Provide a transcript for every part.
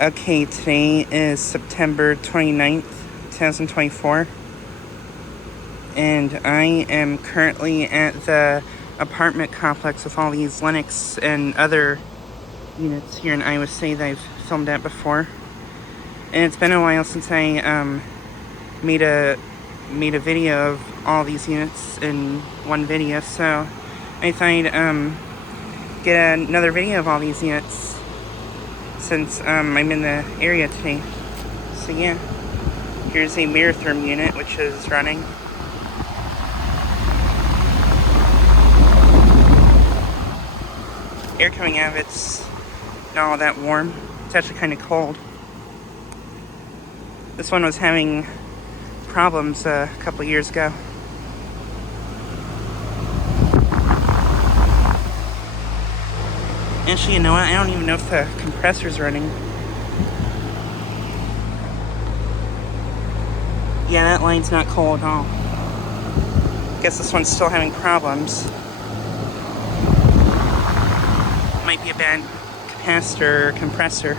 Okay, today is September 29th, 2024, and I am currently at the apartment complex with all these Lennox and other units here in Iowa City that I've filmed at before. And it's been a while since I made a video of all these units in one video, so I thought I'd get another video of all these units since I'm in the area today. So yeah, here's a mirror therm unit which is running. Air coming out of it's not all that warm. It's actually kind of cold. This one was having problems a couple years ago. Actually, you know what? I don't even know if the compressor's running. Yeah, that line's not cold at all. Guess this one's still having problems. Might be a bad capacitor or compressor.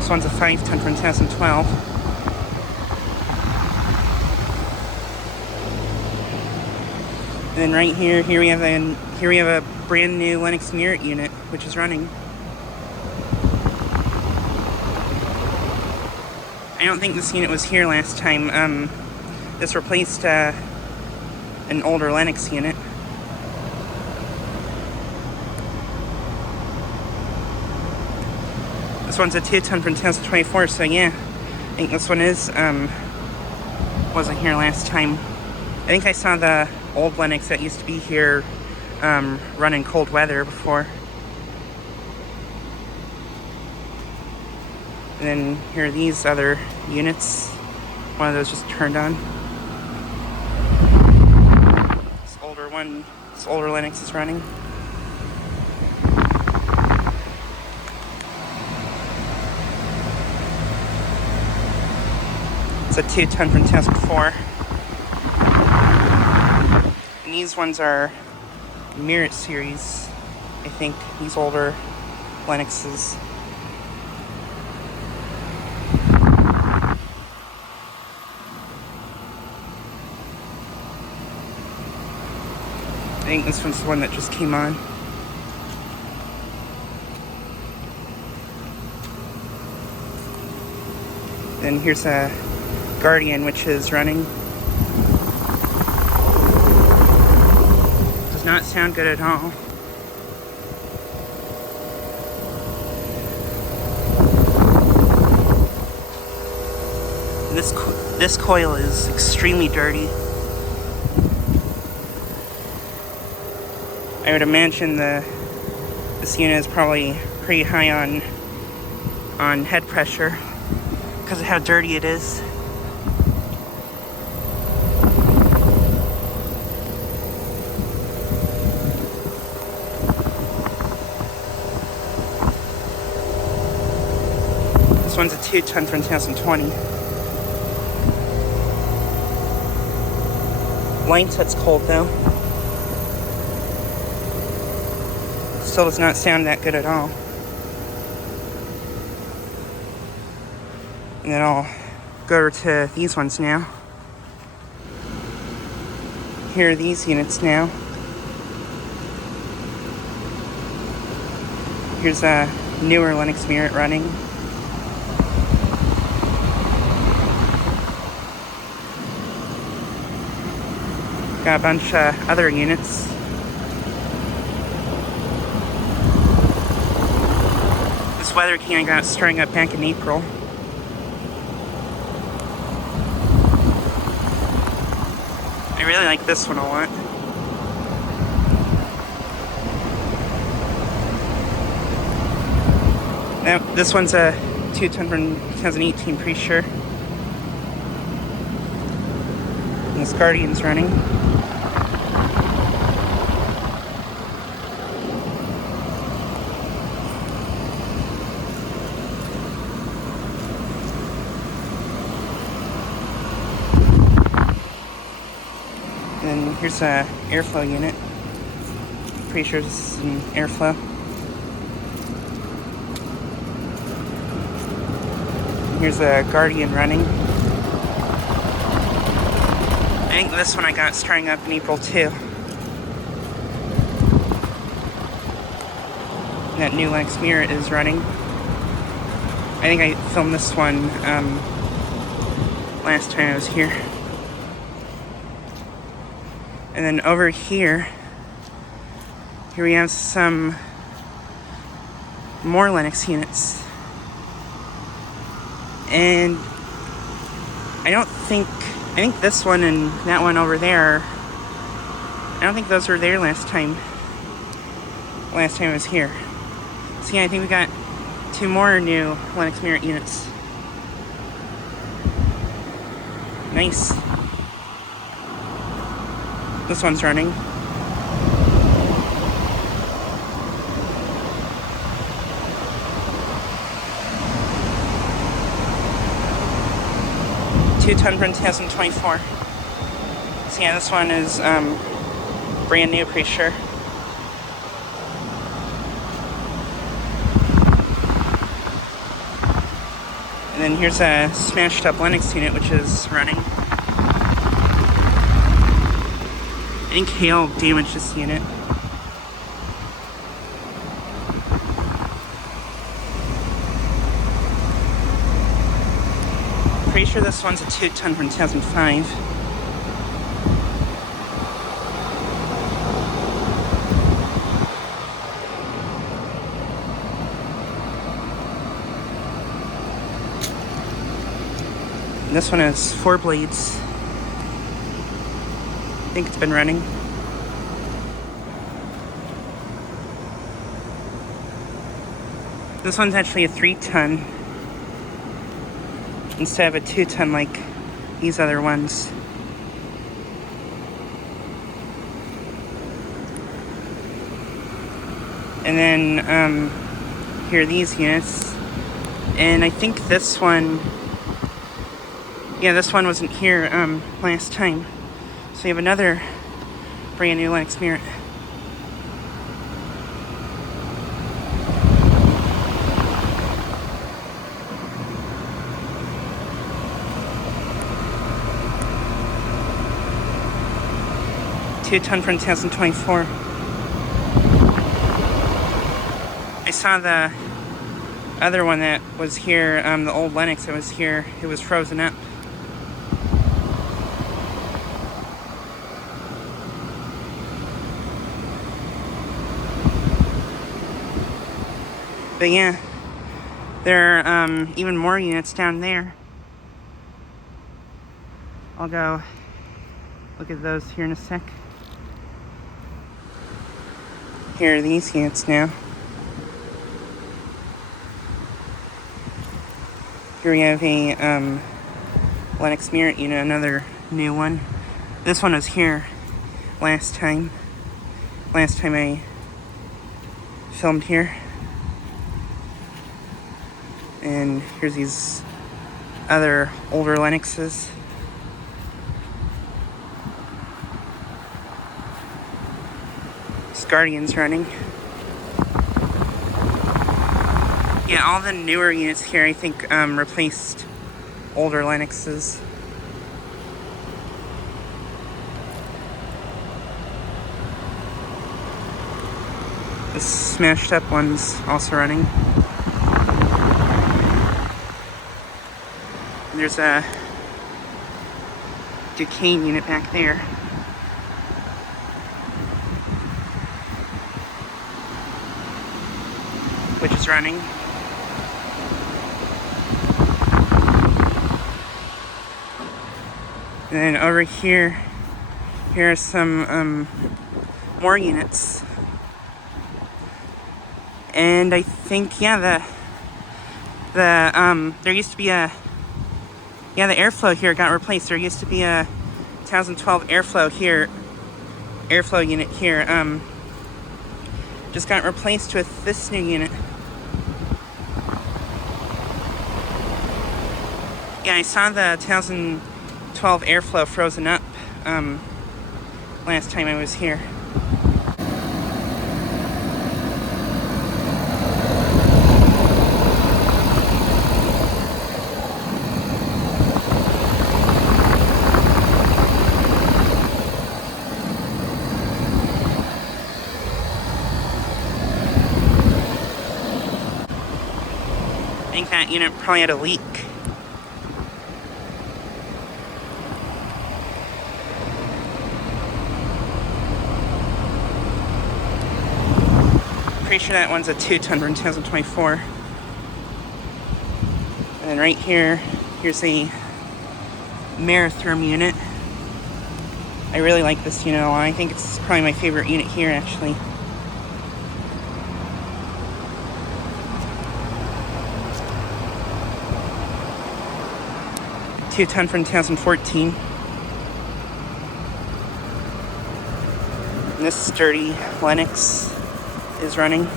This one's a 5-ton from 2012. And then right here we have a brand new Lennox Merits unit, which is running. I don't think this unit was here last time. This replaced an older Lennox unit. This one's a 2-ton from 2024, so yeah, I think this one wasn't here last time. I think I saw the old Lennox that used to be here run in cold weather before. And then here are these other units. One of those just turned on. This older Lennox is running. It's a 2-ton from 2004. And these ones are Merit series, I think, these older Lennoxes. I think this one's the one that just came on. Then here's a Guardian, which is running. Does not sound good at all. This coil is extremely dirty. I would imagine this unit is probably pretty high on head pressure because of how dirty it is. This one's a 2-ton from 2020. Line set's cold though. Still does not sound that good at all. And then I'll go over to these ones now. Here are these units now. Here's a newer Lennox Merits running. Got a bunch of other units. This weather can got starting up back in April. I really like this one a lot. Now, this one's a 2-ton from 2018, pretty sure. And this Guardian's running. And here's a Aire-Flo unit. Pretty sure this is an Aire-Flo. Here's a Guardian running. I think this one I got starting up in April too. That new Lennox Merit is running. I think I filmed this one last time I was here. And then over here we have some more Lennox units. And I think this one and that one over there, I don't think those were there last time I was here. So yeah, I think we got 2 more new Lennox Merit units. Nice. This one's running. Two-ton from 2024. So yeah, this one is brand new, pretty sure. And then here's a smashed up Lennox unit, which is running. I think hail damaged this unit. Pretty sure this one's a 2-ton from 2005. This one has 4 blades. I think it's been running. This one's actually a 3-ton instead of a 2-ton like these other ones. And then here are these units. And I think this one, yeah, this one wasn't here last time. So we have another brand new Lennox Merit. Two-ton from 2024. I saw the other one that was here, the old Lennox that was here, it was frozen up. But yeah, there are even more units down there. I'll go look at those here in a sec. Here are these units now. Here we have a Lennox Merit unit, another new one. This one was here last time I filmed here. And here's these other older Lennoxes. This Guardian's running. Yeah, all the newer units here, I think, replaced older Lennoxes. This smashed up one's also running. There's a Duquesne unit back there. Which is running. And then over here are some more units. And I think, yeah, there used to be a, yeah, the Aire-Flo here got replaced. There used to be a 2012 Aire-Flo here, Aire-Flo unit here. Just got replaced with this new unit. Yeah, I saw the 2012 Aire-Flo frozen up last time I was here. think that unit probably had a leak. Pretty sure that one's a 2-ton from 2024. And then right here, here's the Merits unit. I really like this unit a lot. I think it's probably my favorite unit here, actually. Two-ton from 2014. And this sturdy Lennox is running.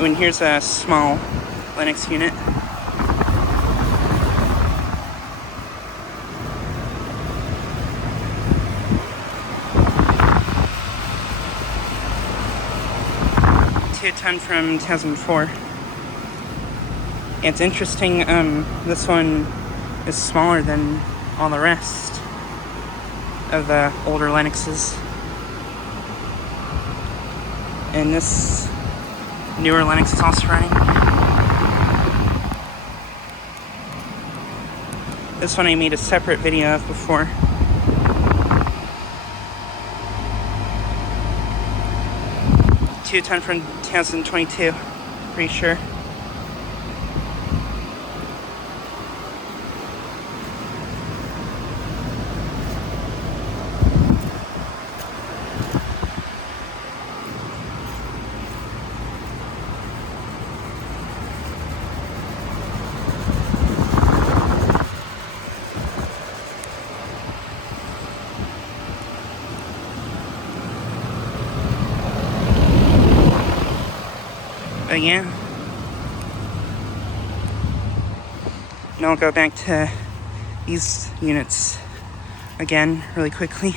And here's a small Lennox unit. Two-ton from 2004. It's interesting, this one is smaller than all the rest of the older Lennoxes. And this newer Lennox is also running. This one I made a separate video of before. Two-ton from 2022, pretty sure. But yeah, now I'll go back to these units again really quickly.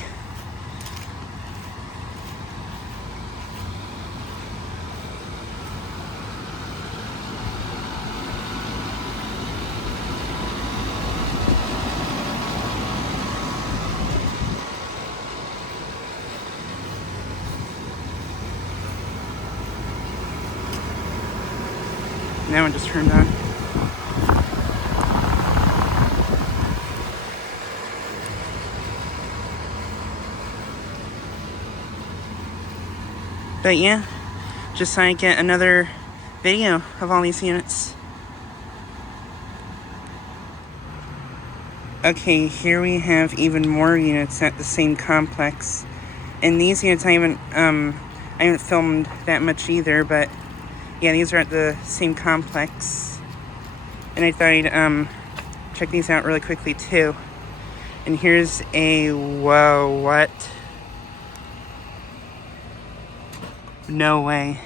That one just turned on. But yeah, just so I get another video of all these units. Okay, here we have even more units at the same complex. And these units I haven't filmed that much either, but yeah, these are at the same complex. And I thought I'd check these out really quickly too. And here's a, whoa, what? No way.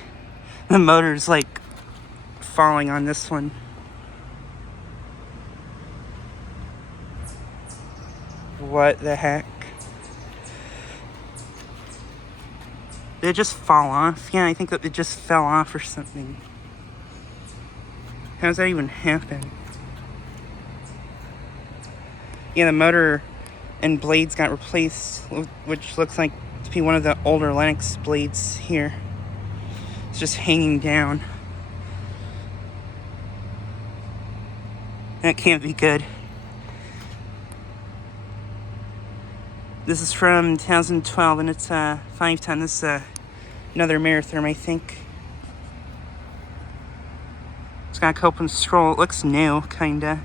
The motor's like falling on this one. What the heck? Did it just fall off? Yeah, I think that it just fell off or something. How does that even happen? Yeah, the motor and blades got replaced, which looks like to be one of the older Lennox blades here. It's just hanging down. That can't be good. This is from 2012 and it's a 5-ton. This is another Meritherm, I think. It's got a cope and scroll. It looks new, kinda.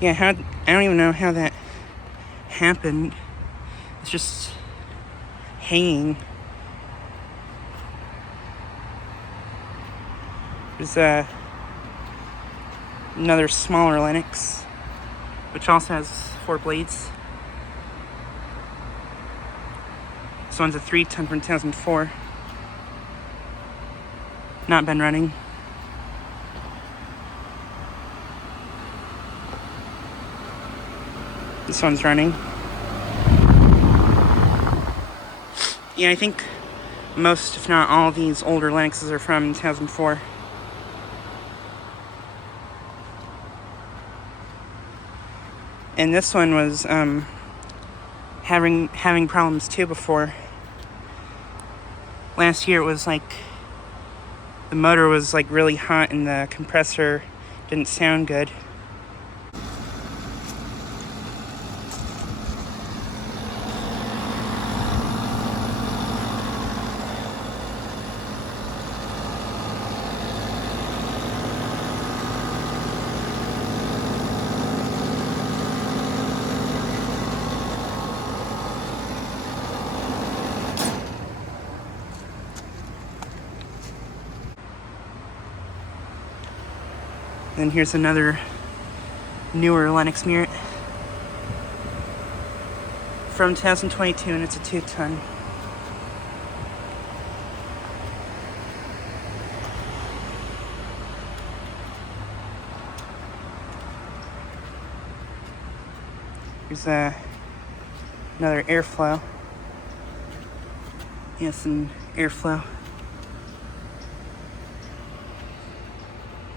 Yeah, I don't even know how that happened. It's just hanging. There's another smaller Lennox, which also has 4 blades. This one's a 3-ton from 2004. Not been running. This one's running. Yeah, I think most, if not all, of these older Lennoxes are from 2004. And this one was having problems too before. Last year it was like the motor was like really hot and the compressor didn't sound good. And here's another newer Lennox Merit from 2022, and it's a 2-ton. Here's another Aire-Flo. Yes, an Aire-Flo.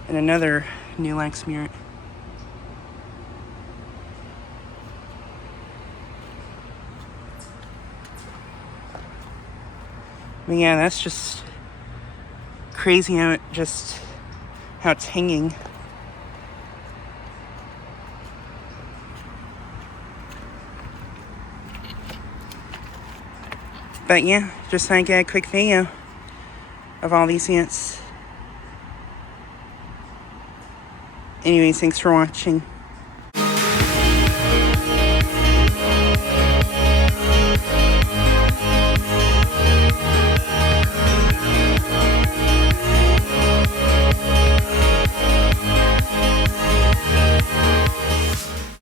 And another new Lennox Merit. But yeah, that's just crazy how it's hanging. But yeah, just like a quick video of all these units. Anyways, thanks for watching.